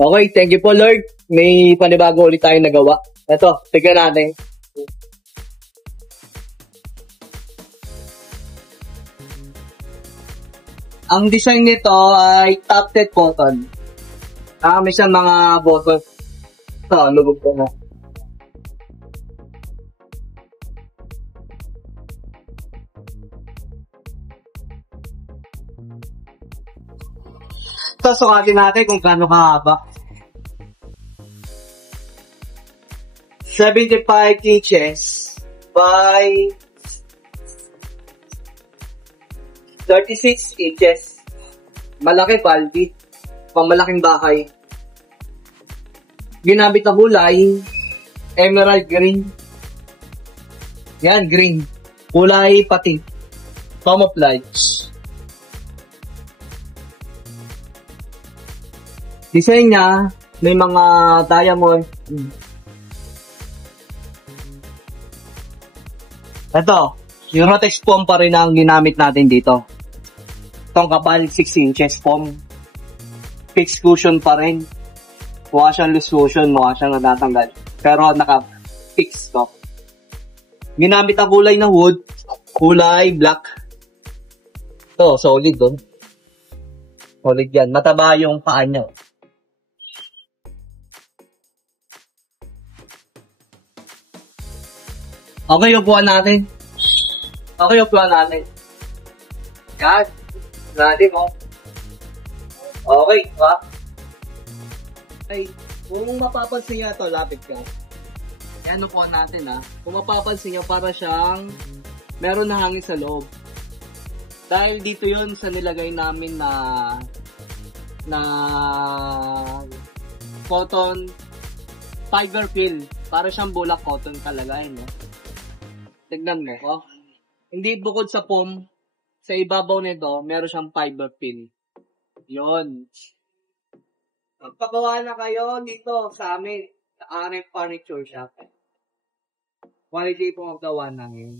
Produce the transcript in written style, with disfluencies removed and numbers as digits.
Okay, thank you po Lord. May panibago ulit tayong nagawa. Ito, tignan natin. Ang design nito ay top-set button. May siyang mga button. Ito, lubog ko na. Ito, sukatin natin kung gaano kahaba. 75 inches by 36 inches. Malaki paldi. Pang malaking bahay. Ginamit na kulay, emerald green. Yan, green. Kulay pati. Camouflage. Design niya, may mga diamond. Ito, yung Rotex foam pa rin ang ginamit natin dito. Itong kapal, 6 inches foam. Fixed cushion pa rin. Mukha siyang loose cushion, mukha siyang natatanggal. Pero naka-fix to. Ginamit ang kulay ng wood, kulay black. Ito, solid doon. Solid yan. Mataba yung paa niya. Okay, upuan natin. Yan. Natin mo. Okay, ba? Ay, kung mapapansin niya ito, lapit ka. Yan, upuan natin ha. Kung mapapansin niya, para siyang meron na hangin sa loob. Dahil dito yon sa nilagay namin na cotton fiber fill. Para siyang bulak cotton kalagay, no? Tignan mo, oh. Hindi bukod sa foam, sa ibabaw nito, meron siyang fiber fill. Yun. Magpagawa na kayo dito sa amin, sa RF Furniture Shop. Quality po maggawa namin.